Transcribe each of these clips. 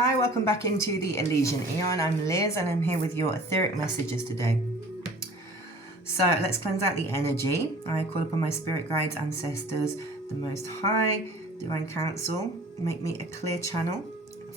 Hi, welcome back into the Elizian Aeon. I'm Liz and I'm here with your etheric messages today. So let's cleanse out the energy. I call upon my spirit guides, ancestors, the Most High, Divine Council. Make me a clear channel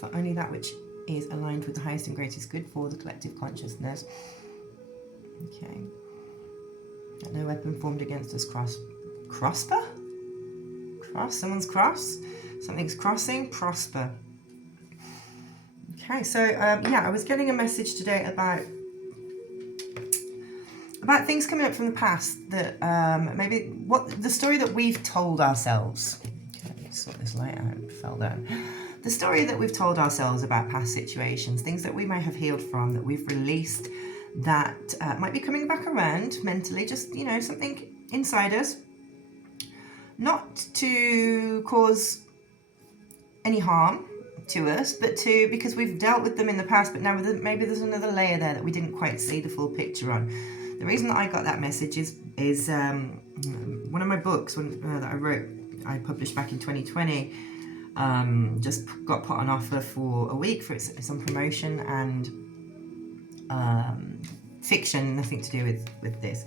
for only that which is aligned with the highest and greatest good for the collective consciousness. Okay. Let no weapon formed against us prosper? Cross? Someone's cross? Something's crossing? Prosper. Okay, so yeah, I was getting a message today about things coming up from the past that maybe the story that we've told ourselves. Okay, let me sort this light out. It fell down. The story that we've told ourselves about past situations, things that we may have healed from, that we've released, that might be coming back around mentally, just, you know, something inside us, not to cause any harm to us, but because we've dealt with them in the past, but now maybe there's another layer there that we didn't quite see the full picture on. The reason that I got that message is one of my books that I wrote, I published back in 2020, just got put on offer for a week for it's on promotion and fiction, nothing to do with this.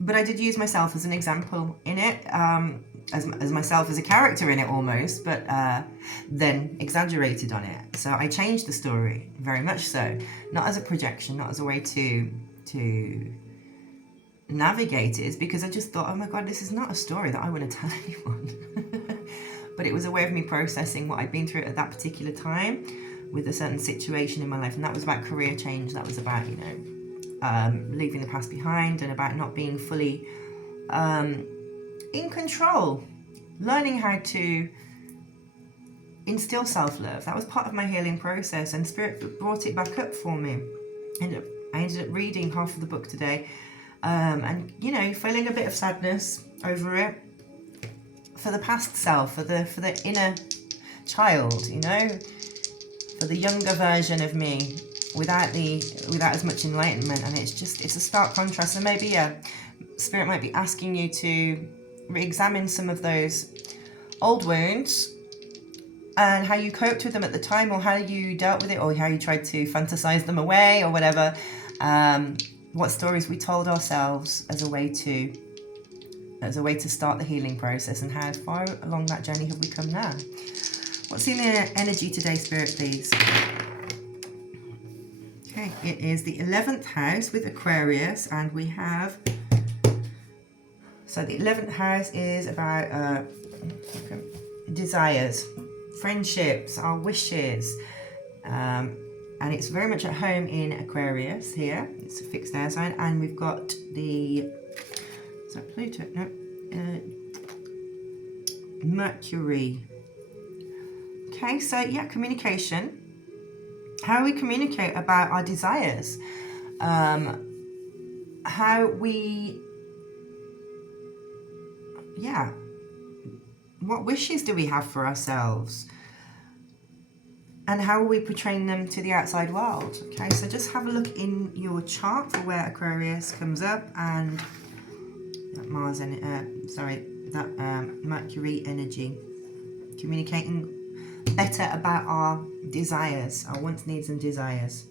But I did use myself as an example in it, as myself as a character in it almost, but then exaggerated on it. So I changed the story, very much so. Not as a projection, not as a way to navigate it, because I just thought, oh my God, this is not a story that I want to tell anyone. But it was a way of me processing what I'd been through at that particular time with a certain situation in my life. And that was about career change. That was about, you know, leaving the past behind, and about not being fully in control, learning how to instill self-love. That was part of my healing process, and Spirit brought it back up for me. I ended up reading half of the book today, and, you know, feeling a bit of sadness over it for the past self, for the inner child, you know, for the younger version of me, without as much enlightenment. And it's a stark contrast. And maybe Spirit might be asking you to re-examine some of those old wounds and how you coped with them at the time, or how you dealt with it, or how you tried to fantasize them away, or whatever. What stories we told ourselves as a way to start the healing process, and how far along that journey have we come now? What's in the energy today, Spirit, please? Okay, it is the 11th house with Aquarius, and we have, so the 11th house is about desires, friendships, our wishes, and it's very much at home in Aquarius here. It's a fixed air sign, and we've got the, is that Pluto? No, Mercury. Okay, so yeah, communication. How we communicate about our desires, what wishes do we have for ourselves, and how are we portraying them to the outside world? Okay, so just have a look in your chart for where Aquarius comes up, and that Mercury energy, communicating better about our desires, our wants, needs and desires.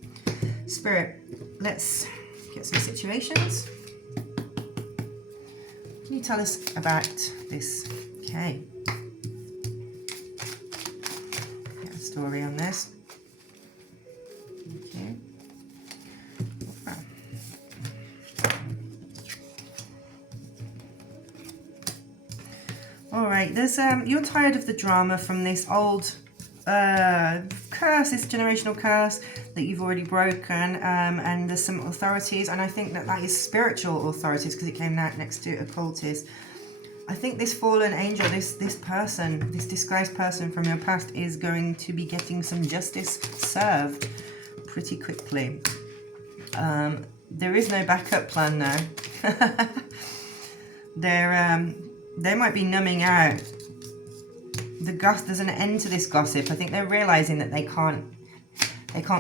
Spirit, let's get some situations. Can you tell us about this? Okay. Get a story on this. Okay. All right, there's you're tired of the drama from this old curse, this generational curse that you've already broken, and there's some authorities, and I think that is spiritual authorities, because it came out next to occultists. I think this fallen angel, this person, this disguised person from your past, is going to be getting some justice served pretty quickly. There is no backup plan now. They might be numbing out. There's an end to this gossip. I think they're realizing that they can't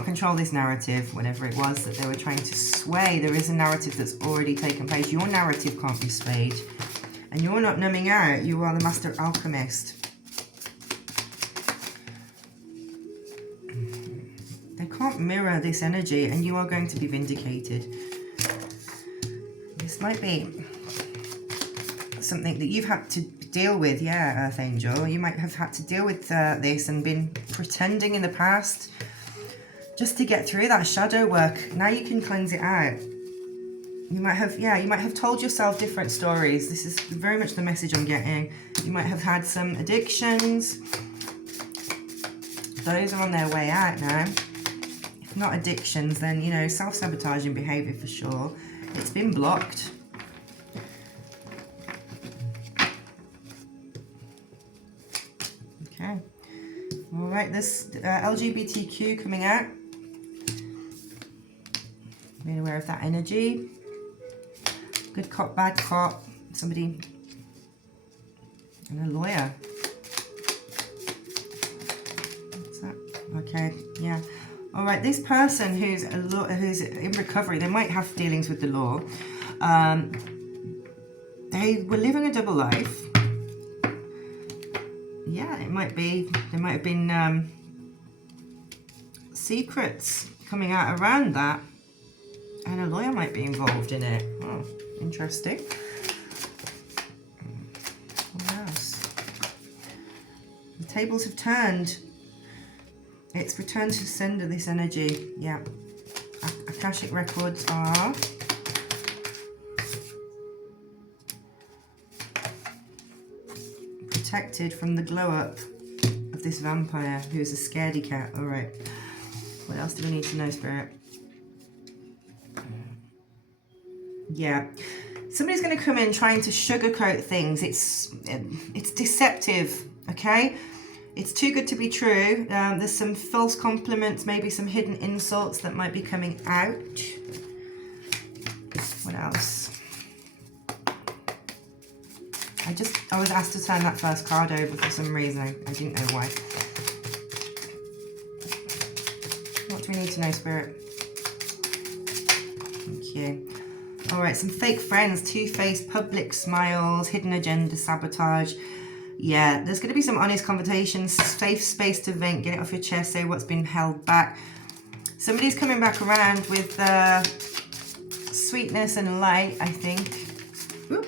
control this narrative, whatever it was that they were trying to sway. There is a narrative that's already taken place. Your narrative can't be swayed. And you're not numbing out. You are the master alchemist. can't mirror this energy, and you are going to be vindicated. This might be something that you've had to deal with, yeah, Earth Angel. You might have had to deal with this and been pretending in the past just to get through that shadow work. Now you can cleanse it out. You might have, yeah, you might have told yourself different stories. This is very much the message I'm getting. You might have had some addictions. Those are on their way out now. If not addictions, then, you know, self-sabotaging behavior for sure. It's been blocked. Okay. All right, this LGBTQ coming out. Being aware of that energy. Good cop, bad cop. Somebody. And a lawyer. What's that? Okay, yeah. All right, this person who's in recovery, they might have dealings with the law. They were living a double life. Yeah, it might be. There might have been secrets coming out around that, and a lawyer might be involved in it. Oh, interesting. What else? The tables have turned. It's returned to sender, this energy. Yeah. Akashic records are protected from the glow up of this vampire who is a scaredy cat. All right. What else do we need to know, Spirit? Yeah. Somebody's going to come in trying to sugarcoat things. It's deceptive, okay? It's too good to be true. There's some false compliments, maybe some hidden insults that might be coming out. What else? I was asked to turn that first card over for some reason. I didn't know why. What do we need to know, Spirit? Thank you. All right, some fake friends, two-faced, public smiles, hidden agenda, sabotage. Yeah, there's going to be some honest conversations, safe space to vent, get it off your chest, say what's been held back. Somebody's coming back around with sweetness and light, I think. Ooh.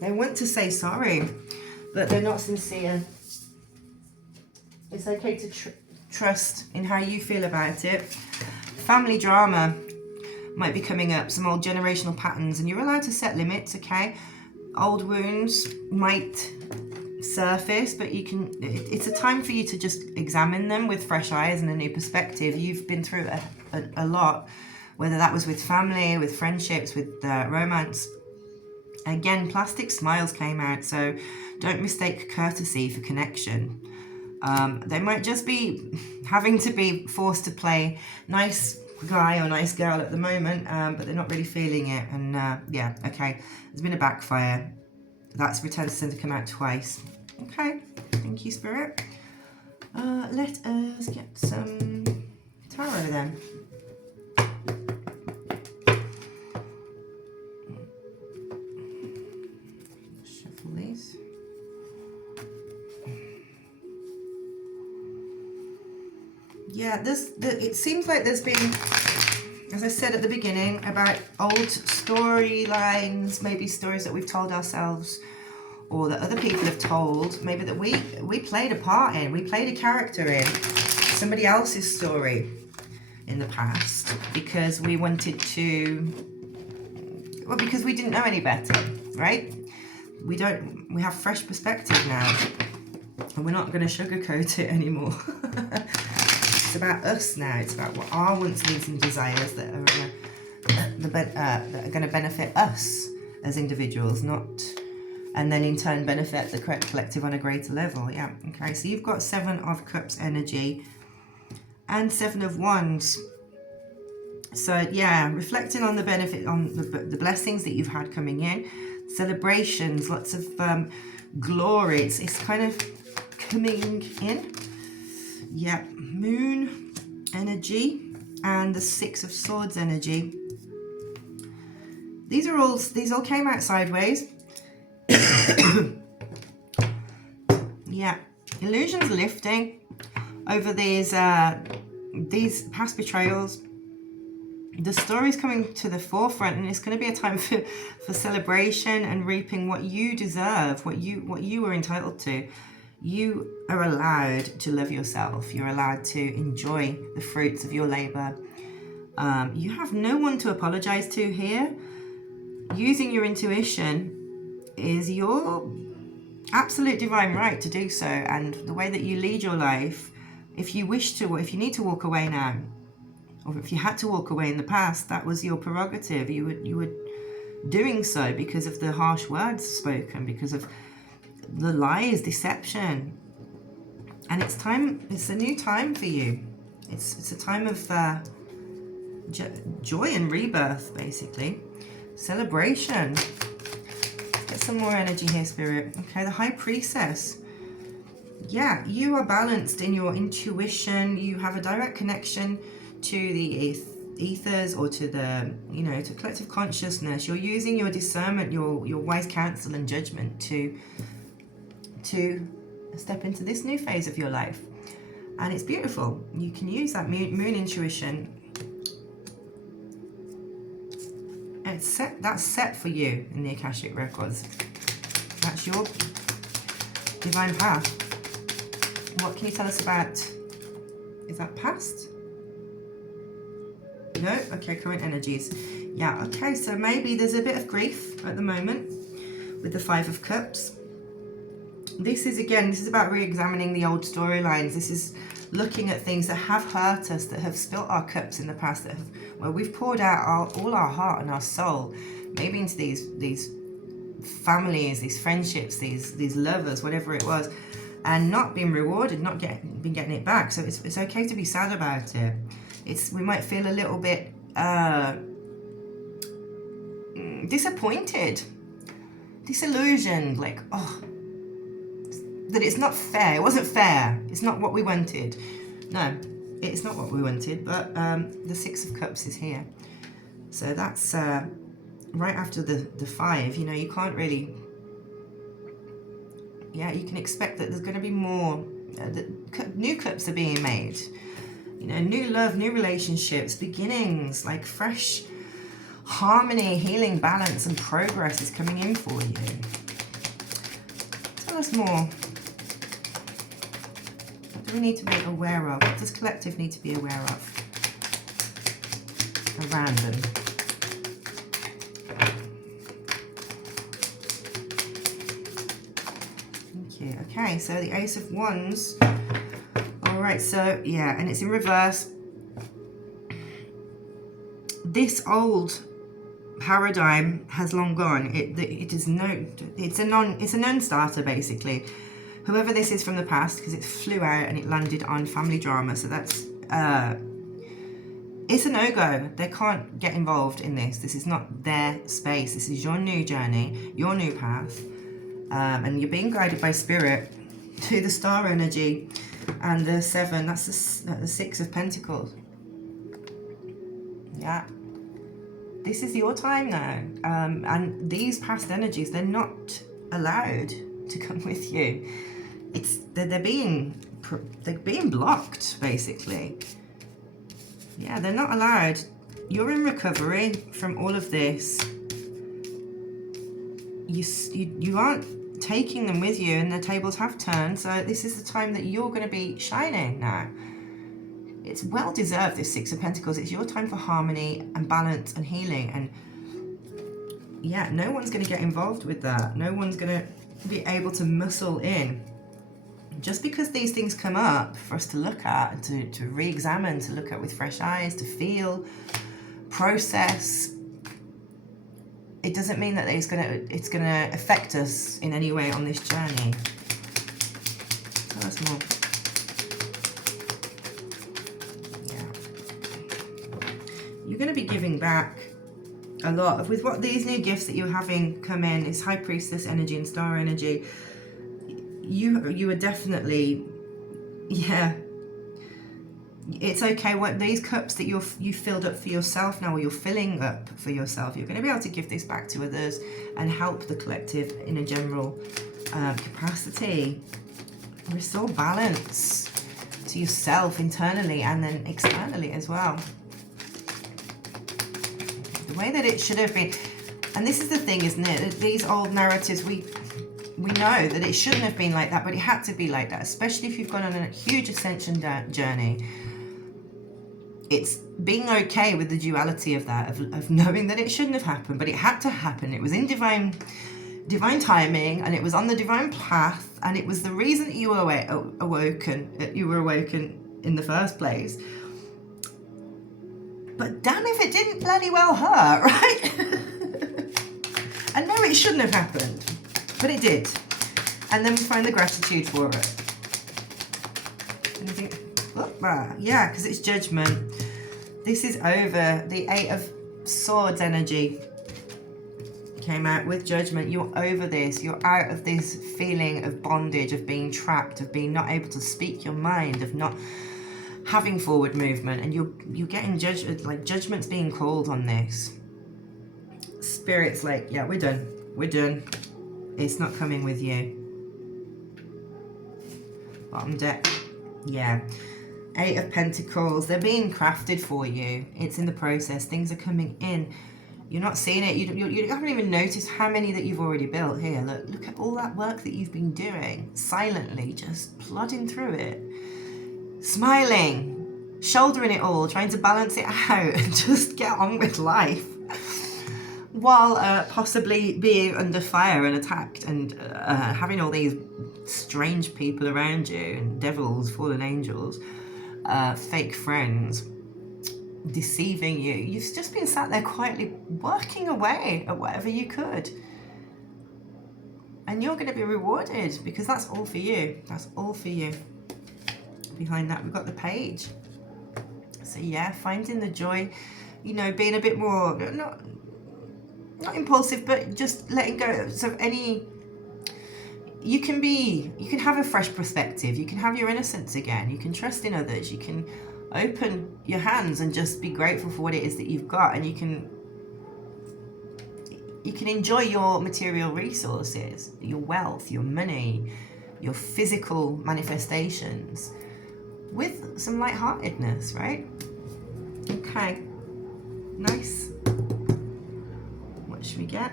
They want to say sorry, but they're not sincere. It's okay to trust in how you feel about it. Family drama might be coming up, some old generational patterns, and you're allowed to set limits, okay? Old wounds might surface, but it's a time for you to just examine them with fresh eyes and a new perspective. You've been through a lot, whether that was with family, with friendships, with romance. Again, plastic smiles came out, so don't mistake courtesy for connection. They might just be having to be forced to play nice guy or nice girl at the moment, but they're not really feeling it. And yeah, okay, there's been a backfire. That's return to sender come out twice. Okay, thank you, Spirit. Let us get some tarot then. Shuffle these. Yeah, it seems like there's been, as I said at the beginning, about old storylines, maybe stories that we've told ourselves or that other people have told, maybe that we played a part in, we played a character in somebody else's story in the past because we wanted to, well, because we didn't know any better, right? We have fresh perspective now, and we're not going to sugarcoat it anymore. It's about us now. It's about what our wants, needs, and desires that are going to benefit us as individuals, not, and then in turn benefit the collective on a greater level. Yeah. Okay. So you've got 7 of Cups energy and 7 of Wands. So yeah, reflecting on the benefit, on the blessings that you've had coming in, celebrations, lots of glory. It's kind of coming in. Yeah, Moon energy and the 6 of Swords energy. These all came out sideways. Yeah, illusions lifting over these these past betrayals, the story's coming to the forefront, and it's going to be a time for celebration and reaping what you deserve, what you were entitled to. You are allowed to love yourself. You're allowed to enjoy the fruits of your labor. You have no one to apologize to here. Using your intuition is your absolute divine right to do so, and the way that you lead your life. If you wish to, if you need to walk away now, or if you had to walk away in the past, that was your prerogative. You were doing so because of the harsh words spoken, because of the lies, deception. And it's time. It's a new time for you. It's a time of joy and rebirth, basically. Celebration. Let's get some more energy here, Spirit. Okay, the High Priestess. Yeah, you are balanced in your intuition. You have a direct connection to the ethers, or to the, to collective consciousness. You're using your discernment, your wise counsel and judgment to step into this new phase of your life. And it's beautiful. You can use that moon intuition. And that's set for you in the Akashic Records. That's your divine path. What can you tell us about? Is that past? No? Okay, current energies. Yeah, okay, so maybe there's a bit of grief at the moment with the Five of Cups. This is about re-examining the old storylines. This is looking at things that have hurt us, that have spilt our cups in the past, where we've poured out all our heart and our soul, maybe into these families, these friendships, these lovers, whatever it was, and not being rewarded, not been getting it back. So it's okay to be sad about it. We might feel a little bit disappointed, disillusioned, like, that it's not fair. It wasn't fair. It's not what we wanted. No, it's not what we wanted. But the Six of Cups is here, so that's right after the Five. You can't really. Yeah, you can expect that there's going to be more. New cups are being made. New love, new relationships, beginnings, like fresh harmony, healing, balance, and progress is coming in for you. Tell us more. What do we need to be aware of? What does collective need to be aware of around them? Thank you. Okay, so the Ace of Wands. All right, so yeah, and it's in reverse. This old paradigm has long gone. It's a non-starter basically. Whoever this is from the past, because it flew out and it landed on family drama, so that's it's a no-go. They can't get involved in this. This is not their space. This is your new journey, your new path, and you're being guided by spirit to the star energy. And the 7, that's the 6 of Pentacles. Yeah. This is your time now. And these past energies, they're not allowed to come with you. They're being blocked, basically. Yeah, they're not allowed. You're in recovery from all of this. You aren't taking them with you, and the tables have turned, so this is the time that you're going to be shining now. It's well deserved, this Six of Pentacles. It's your time for harmony and balance and healing, and yeah, no one's going to get involved with that. No one's going to be able to muscle in. Just because these things come up for us to look at, to re-examine, to look at with fresh eyes, to feel, process, it doesn't mean that it's gonna affect us in any way on this journey. Tell us more. Yeah. You're gonna be giving back a lot with what these new gifts that you're having come in. It's High Priestess energy and Star energy. You are definitely, yeah. It's okay. What these cups that you filled up for yourself now, or you're filling up for yourself, you're going to be able to give this back to others and help the collective in a general capacity. Restore balance. to yourself internally and then externally as well. The way that it should have been. And this is the thing, isn't it? These old narratives, we know that it shouldn't have been like that, but it had to be like that, especially if you've gone on a huge ascension journey. It's being okay with the duality of that, of knowing that it shouldn't have happened, but it had to happen. It was in divine timing, and it was on the divine path, and it was the reason that you were awoken in the first place. But damn if it didn't bloody well hurt, right? And no, it shouldn't have happened, but it did. And then we find the gratitude for it. And you think, oh, yeah, because it's judgment. This is over. The Eight of Swords energy came out with judgment. You're over this. You're out of this feeling of bondage, of being trapped, of being not able to speak your mind, of not having forward movement, and you're getting judged. Like, judgment's being called on this. Spirit's like, yeah, we're done. It's not coming with you. Bottom deck, yeah. Eight of Pentacles, they're being crafted for you. It's in the process. Things are coming in. You're not seeing it. You haven't even noticed how many that you've already built here. Look at all that work that you've been doing, silently, just plodding through it, smiling, shouldering it all, trying to balance it out and just get on with life, while possibly being under fire and attacked, and having all these strange people around you, and devils, fallen angels, fake friends, deceiving you. You've just been sat there quietly working away at whatever you could. And you're going to be rewarded, because that's all for you. That's all for you. Behind that, we've got the Page. So yeah, finding the joy, you know, being a bit more, not impulsive, but just letting go. So you can have a fresh perspective. You can have your innocence again. You can trust in others. You can open your hands and just be grateful for what it is that you've got. And you can enjoy your material resources, your wealth, your money, your physical manifestations with some lightheartedness, right? Okay, nice. What should we get?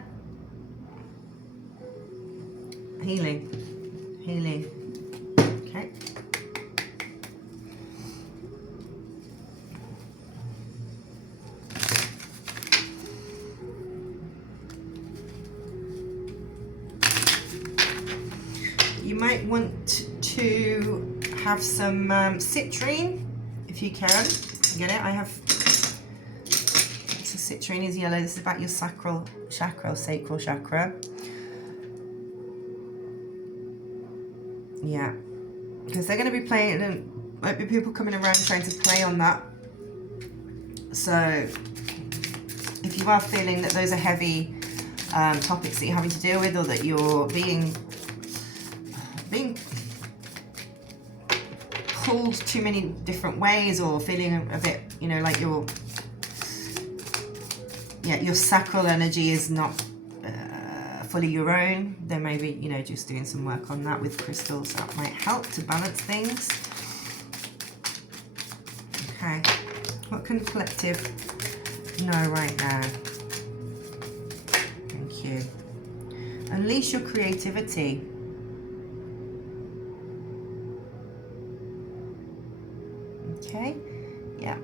Healing. Okay. You might want to have some citrine, if you can. Get it? I have. So citrine is yellow. This is about your sacral chakra. Yeah, because they're going to be playing, and might be people coming around trying to play on that. So if you are feeling that those are heavy topics that you're having to deal with, or that you're being pulled too many different ways, or feeling a bit, you know, like your sacral energy is not fully your own, then maybe, you know, just doing some work on that with crystals, that might help to balance things. Okay, what can the collective know right now? Thank you. Unleash your creativity. Okay, yeah,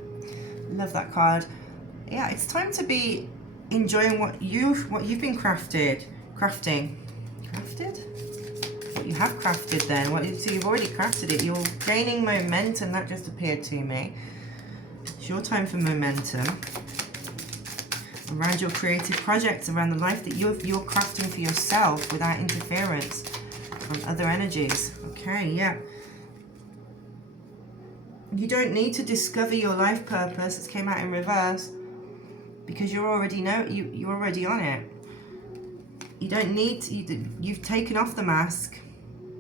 love that card. Yeah, it's time to be enjoying what you've been crafting. What you have crafted then. So you've already crafted it. You're gaining momentum. That just appeared to me. It's your time for momentum around your creative projects, around the life that you're crafting for yourself without interference from other energies. Okay, yeah. You don't need to discover your life purpose. It came out in reverse, because you're already on it. You don't need to, you've taken off the mask.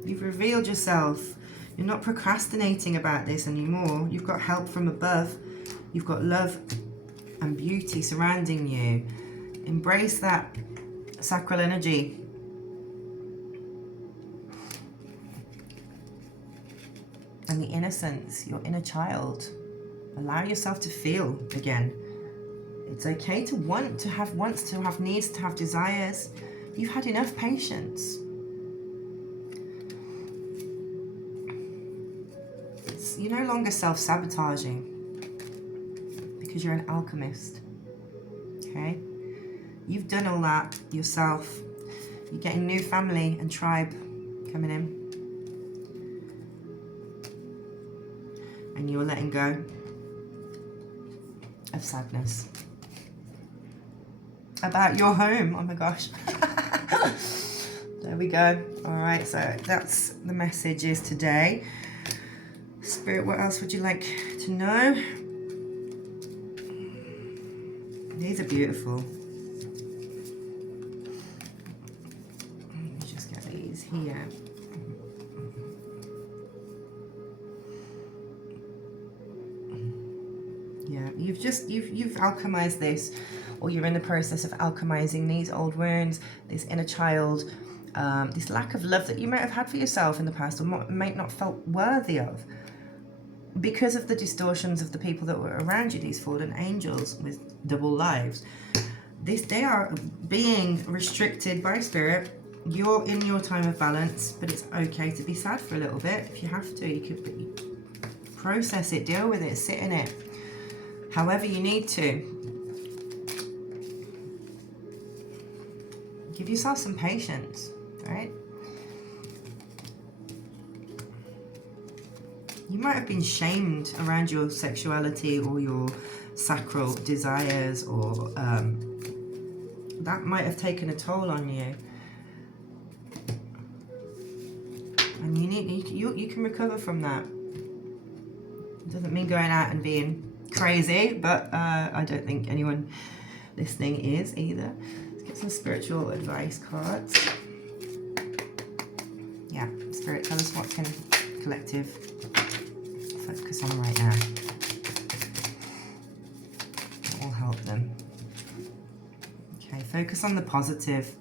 You've revealed yourself. You're not procrastinating about this anymore. You've got help from above. You've got love and beauty surrounding you. Embrace that sacral energy. and the innocence, your inner child. Allow yourself to feel again. It's okay to want to have wants, to have needs, to have desires. You've had enough patience. You're no longer self-sabotaging because you're an alchemist. Okay? You've done all that yourself. You're getting new family and tribe coming in. And you're letting go of sadness about your home. Oh my gosh. There we go. All right, so that's the messages today. Spirit, what else would you like to know? These are beautiful. Let me just get these here. Yeah, you've alchemized this, or you're in the process of alchemizing these old wounds, this inner child, this lack of love that you might have had for yourself in the past, or might not felt worthy of, because of the distortions of the people that were around you, these fallen angels with double lives. They are being restricted by spirit. You're in your time of balance, but it's okay to be sad for a little bit if you have to. You could process it, deal with it, sit in it, however you need to. Give yourself some patience, right? You might have been shamed around your sexuality or your sacral desires, or that might have taken a toll on you. And you can recover from that. It doesn't mean going out and being crazy, but I don't think anyone listening is either. Let's get some spiritual advice cards. Yeah, Spirit, tell us what can collective focus on right now. That will help them. Okay, focus on the positive.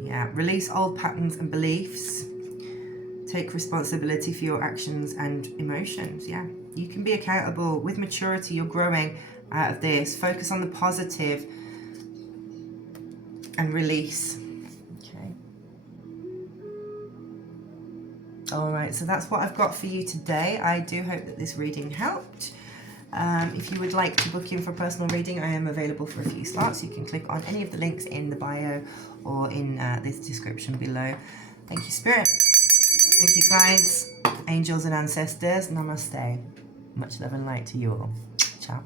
Yeah, release old patterns and beliefs. Take responsibility for your actions and emotions. Yeah, you can be accountable. With maturity, you're growing out of this. Focus on the positive and release. Okay. All right, so that's what I've got for you today. I do hope that this reading helped. If you would like to book in for a personal reading, I am available for a few slots. You can click on any of the links in the bio or in this description below. Thank you, Spirit. Thank you, guys, angels and ancestors. Namaste. Much love and light to you all. Ciao.